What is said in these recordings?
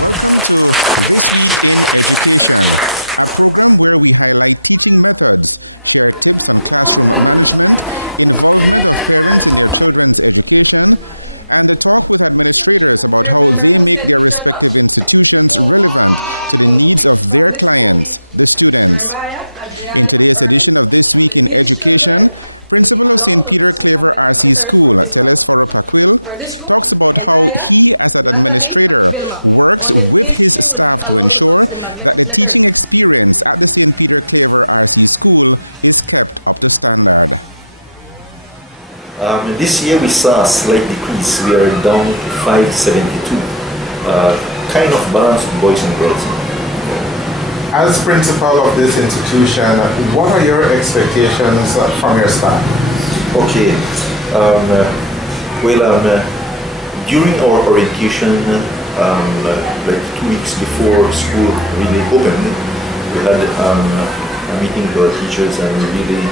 Welcome to This Week in Education, a program where we highlight teaching methods, share tips on classroom management, involvement of parents in their children's education, and talk with administrators about how they make their respective institutions relevant to the needs of their clients, the students. In today's edition of This Week in Education, Principal of St. Peter Claver RC School, Teles Foropaquil, talks about how he as an administrator works with his staff to ensure that the teaching experience at the St. Peter Claver RC School is kept up to standard. This year we saw a slight decrease. We are down to 572, kind of balanced boys and girls. As principal of this institution, what are your expectations from your staff? Okay. During our orientation, like 2 weeks before school really opened, we had a meeting with our teachers and we really,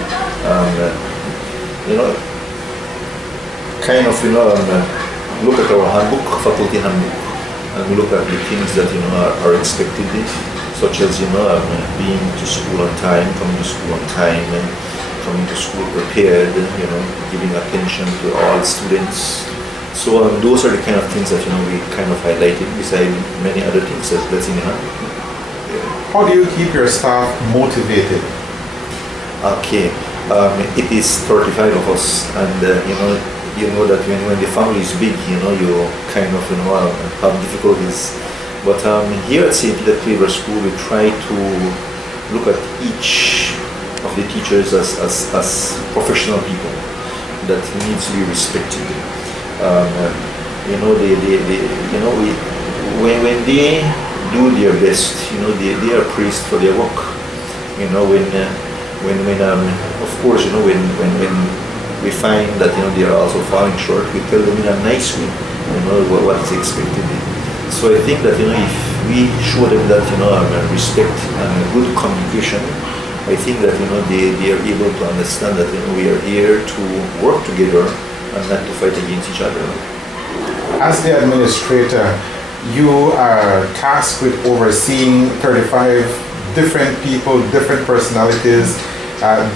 look at our handbook, faculty handbook, and we look at the things that are expected, such as being to school on time, coming to school on time, and coming to school prepared, giving attention to all students. So those are the kind of things that we kind of highlighted, beside many other things that's in the handbook. How do you keep your staff motivated? Okay, it is 35 of us, and you know that when the family is big, you kind of have difficulties. But here at St. Peter Claver School, we try to look at each of the teachers as professional people that needs to be respected. When they do their best, they are praised for their work. Of course, when we find that they are also falling short, we tell them in a nice way, what is expected. So I think that if we show them that respect and good communication, I think that they are able to understand that we are here to work together and not to fight against each other. As the administrator, you are tasked with overseeing 35 different people, different personalities.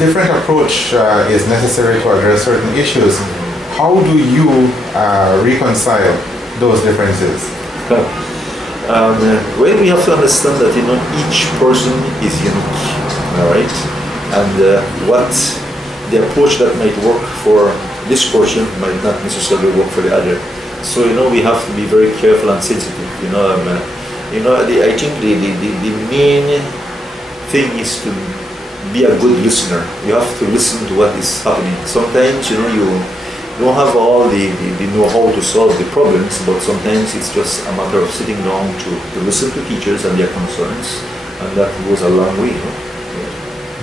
Different approach is necessary to address certain issues. How do you reconcile those differences? Well, we have to understand that each person is unique, all right, and what the approach that might work for this person might not necessarily work for the other. So we have to be very careful and sensitive. I think the main thing is to be a good listener. You have to listen to what is happening. Sometimes you don't have all the know-how to solve the problems, but sometimes it's just a matter of sitting down to listen to teachers and their concerns, and that goes a long way.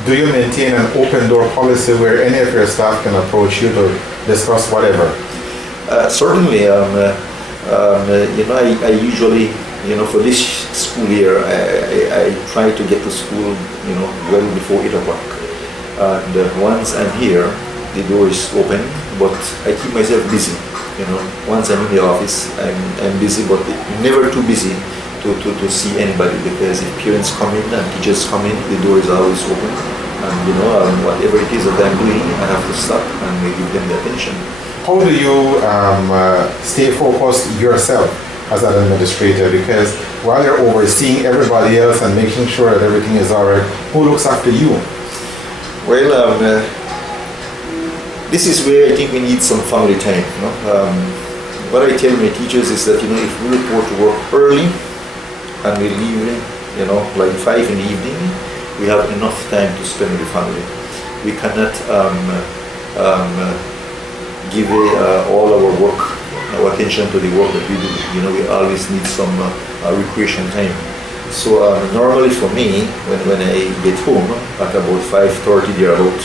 Do you maintain an open door policy where any of your staff can approach you to discuss whatever? Certainly. I usually, for this school year, I try to get to school, well before 8 o'clock. And once I'm here, the door is open, but I keep myself busy. Once I'm in the office, I'm busy, but never too busy to see anybody, because if parents come in and teachers come in, the door is always open. And whatever it is that I'm doing, I have to stop and give them the attention. How do you stay focused yourself as an administrator? Because while you're overseeing everybody else and making sure that everything is all right, who looks after you? Well, this is where I think we need some family time. What I tell my teachers is that if we report to work early and we leave, like 5 in the evening, we have enough time to spend with the family. We cannot give all our work, our attention to the work that we do. We always need some recreation time. So normally for me, when I get home at about 5:30 thereabout,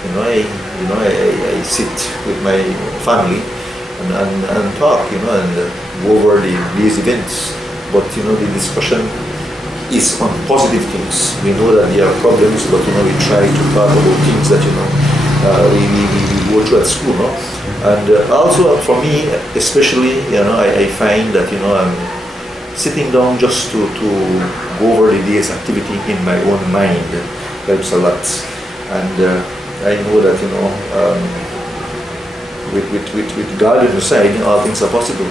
I sit with my family and talk, and go over these events. But the discussion is on positive things. We know that there are problems, but we try to talk about things that we go through at school, And also for me, especially, I find that sitting down just to go over the day's activity in my own mind helps a lot. And I know that, with God on your side, all things are possible.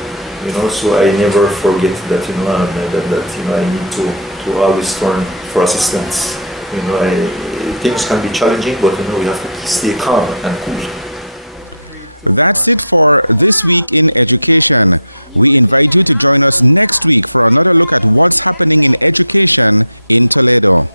So I never forget that, I need to always turn for assistance. Things can be challenging, but we have to stay calm and cool. That's it for This Week in Education. We invite you to join us next week for another look at what's happening in education in Toledo.